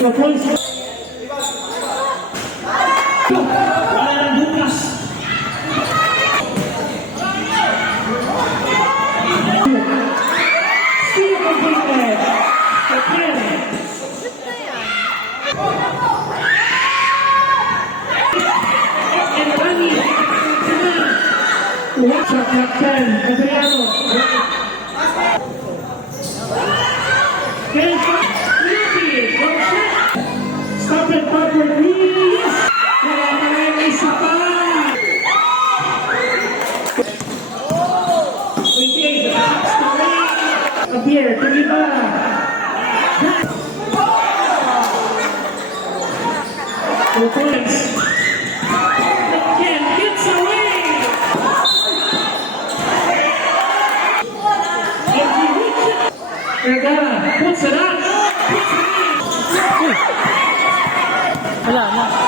The points. Wala ng bukas. Still completed. Again. And Rani. Watch out, Captain Adriano. Stop it, Parker, please! Wala pa rin, isa pa! 28, the box to ring! Appear, tumiba! Two points. Again, gets away! And he reaches. Vergara puts it up! Wala na.